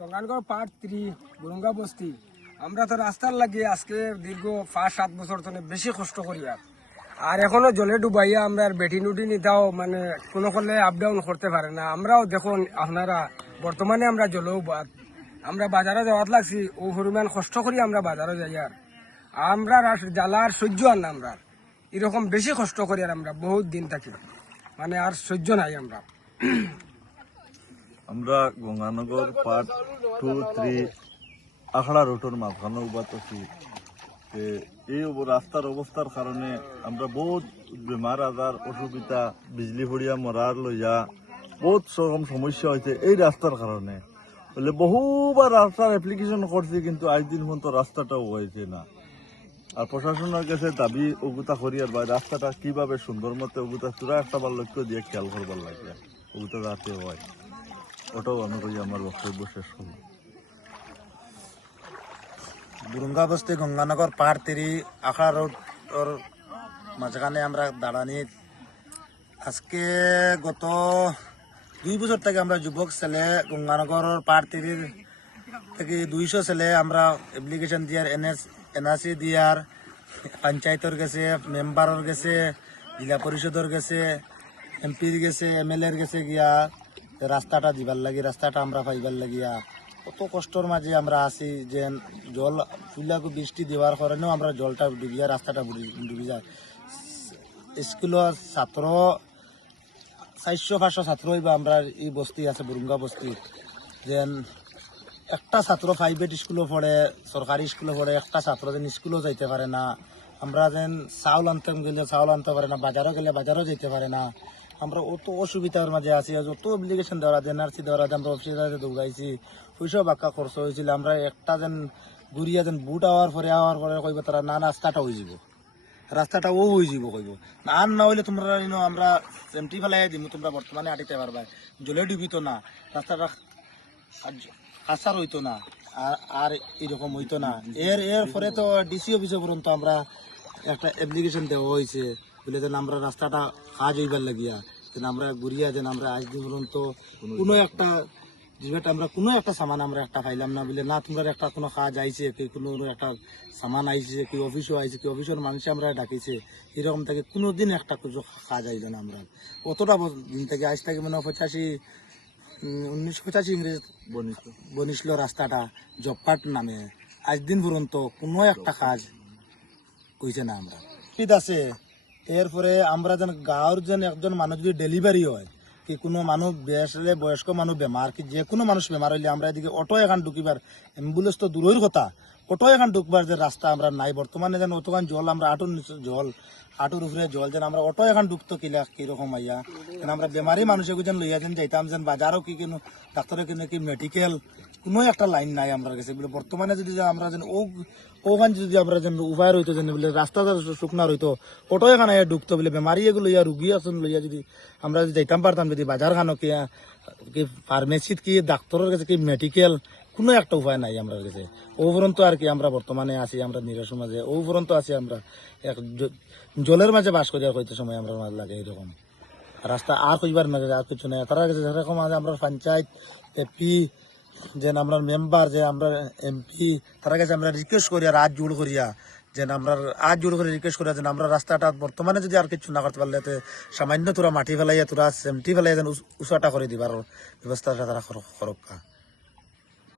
Ganganagar part three গুরুঙ্গা বস্তি। আমরা তো রাস্তার লাগিয়ে আজকে দীর্ঘ পাঁচ, সাত বছর ধরে বেশি কষ্ট করি আর। আর এখনও জলে ডুবাইয়া আমরা আর বেটি নুটি নিতাও মানে কোনো করলে আপ ডাউন করতে পারে না। আমরাও দেখুন আপনারা, বর্তমানে আমরা জলেও বাদ। আমরা বাজারে যাওয়াত লাগছি, ও পরিমাণ কষ্ট করি আমরা বাজারে যাই আর। আমরা আর জ্বালার সহ্য আর না আমরা। এরকম বেশি কষ্ট করি আর আমরা, বহুত দিন থাকি। মানে আর সহ্য নাই আমরা। আমরা Ganganagar part two, three, Akhra রোডের মাঝখানে উবাত আছি এই রাস্তার অবস্থার কারণে আমরা বহুত বেমার আজার অসুবিধা, বিজলি পড়িয়া মরার লইয়া বহুত রকম সমস্যা হয়েছে এই রাস্তার কারণে বলে বহুবার রাস্তার অ্যাপ্লিকেশন করছি কিন্তু আজ দিন পর্যন্ত রাস্তাটাও হয়েছে না। আর প্রশাসনের কাছে দাবি অগুতা করি আর ভাই রাস্তাটা কীভাবে সুন্দর মতো অগুতা চূড়া একটা বার লক্ষ্য দিয়ে, খেয়াল করবার লাগে। অগুতা যাতে হয়। ওটাও আমি কই আমার বক্তব্য শেষ হলো। বুরুঙ্গা বস্তি গঙ্গানগর পাহাড় তিরি আখড়া রোড ওর মাঝখানে আমরা দাঁড়ানি। আজকে গত দুই বছর থেকে আমরা যুবক ছেলে গঙ্গানগর পাহাড় তিরির থেকে দুইশো ছেলে আমরা অ্যাপ্লিকেশন দিয়ার এনএস এনআরসি দিয়ার, পঞ্চায়েতর গেছে মেম্বারর গেছে, জেলা পরিষদর গেছে এমপির গেছে এমএলএর গেছে গিয়া রাস্তাটা দিবার লাগি, রাস্তাটা আমরা পাইবার লাগিয়া। কত কষ্টর মাঝে আমরা আছি যে জল ফুলাকে বৃষ্টি দেওয়ার কারণেও আমরা জলটা ডুবিয়া রাস্তাটা বুড়ি- ডুবি যায়। স্কুলের ছাত্র, চারশো, পাঁচশো ছাত্র হইবা আমরা এই বস্তি আছে, বুরুঙ্গা বস্তি। যেন একটা ছাত্র প্রাইভেট স্কুলে পড়ে, সরকারি স্কুলে পড়ে, একটা ছাত্র যেন স্কুলেও যাইতে পারে না। আমরা যেন চাউল আনতে গেলে চাউল আনতে পারে না, বাজারও গেলে বাজারও যেতে পারে না। আমরা অত অসুবিধার মাঝে আছি যত অ্যাপ্লিকেশন দেওয়া এনআরসি দেওয়া আমরা অফিসে দৌড়াইছি পয়সা বাক্কা খরচ হয়েছিল। আমরা একটা যেন ঘুরিয়া যেন বুট আওয়ার পরে আওয়ার পরে কইব তারা, না রাস্তাটা হয়ে যাব রাস্তাটা ও হয়ে যাব কইব। আর না হইলে তোমরা আমরা সেমটি ফেলাই দিমু, তোমরা বর্তমানে আটিতে পারবা। জলে ডুবিত না, রাস্তাটা আসার হইতো না, আর আর এরকম হইতো না। এর এর পরে তো ডিসি অফিসে পর্যন্ত আমরা একটা অ্যাপ্লিকেশন দেওয়া হয়েছে। বলে যেন আমরা রাস্তাটা কাজ হইবার লাগিয়া যেন আমরা ঘুরিয়া যেন আমরা আজ দিন পর্যন্ত কোনো একটা যেটা আমরা কোনো একটা সামান আমরা একটা পাইলাম না। বলে না তোমরা একটা কোনো কাজ আইছে কি কোনো একটা সামান আইছে কি অফিসও আইছে কি অফিসের মানুষ আমরা ডাকিছে এরকম থেকে কোনোদিন একটা কিছু কাজ আইলো না আমরা। অতটা দিন থেকে আজ থেকে মানে পঁচাশি উনিশশো পঁচাশি ইংরেজ বনিছিল রাস্তাটা জবকার্ড নামে। আজ দিন পর্যন্ত কোনো একটা কাজ কইছে না আমরা। ঠিক আছে। এরপরে আমরা যেন গাঁৱৰ যেন একজন মানুহ যদি ডেলিভারি হয়, কি কোনো মানুহ বেসলে বয়স্ক মানুহ বেমার, কি যে কোনো মানুষ বেমার হইলে আমরা এদিকে অটো এখন ঢুকিবার অ্যাম্বুলেন্স তো দূরের কথা অটো এখন ঢুকবার যে রাস্তা আমরা নাই? বর্তমানে যেন অতখান জল, আমরা আটুর জল, আটুর উপরে জল যেন আমরা অটো এখন ঢুকতো কিলা, কীরকম আইয়া। যেন আমরা বেমারি মানুষের যেন লইয়া যেন যাইতাম, যেন বাজারও কি কিনো ডাক্তারের কিনো, কি মেডিকেল কোনো একটা লাইন নাই আমরা কাছে। বর্তমানে যদি আমরা যেন ও ওখান যদি আমরা যেন উপায় রইতো, যেন বলে রাস্তা শুকনা রইতো অটো এখানে ঢুকতো, বলে বেমারি এগুলো লইয়া, রুগী আসুন লইয়া যদি আমরা যদি যাইতাম পারতাম, যদি বাজার খানো কি ফার্মেসিত কি, ডাক্তারের কাছে কি মেডিকেল কোনো একটা উপায় নাই আমরা কাছে। ও পর্যন্ত আর কি আমরা বর্তমানে আছি, আমরা নিরাশ মাঝে ও পর্যন্ত আছি আমরা। এক জলের মাঝে বাস করি আর হইতে সময় আমরা মাঝে লাগে এরকম রাস্তা আর কইবার মাঝে আর কিছু নাই। তারা কাছে যেরকম আছে আমরা পঞ্চায়েত এপি যে আমরা মেম্বার, যে আমরা এমপি, তারা কাছে আমরা রিকোয়েস্ট করি আর আজ জোর করিয়া যে আমরা আজ জোর করে রিকোয়েস্ট করিয়া যে আমরা রাস্তাটা বর্তমানে যদি আর কিছু না করতে পারলে সামান্য তোরা মাটি ফেলাইয়া, তোরা সেমটি ফেলাইয়া যেন উঁচাটা করে দিবার ব্যবস্থাটা তারা করকা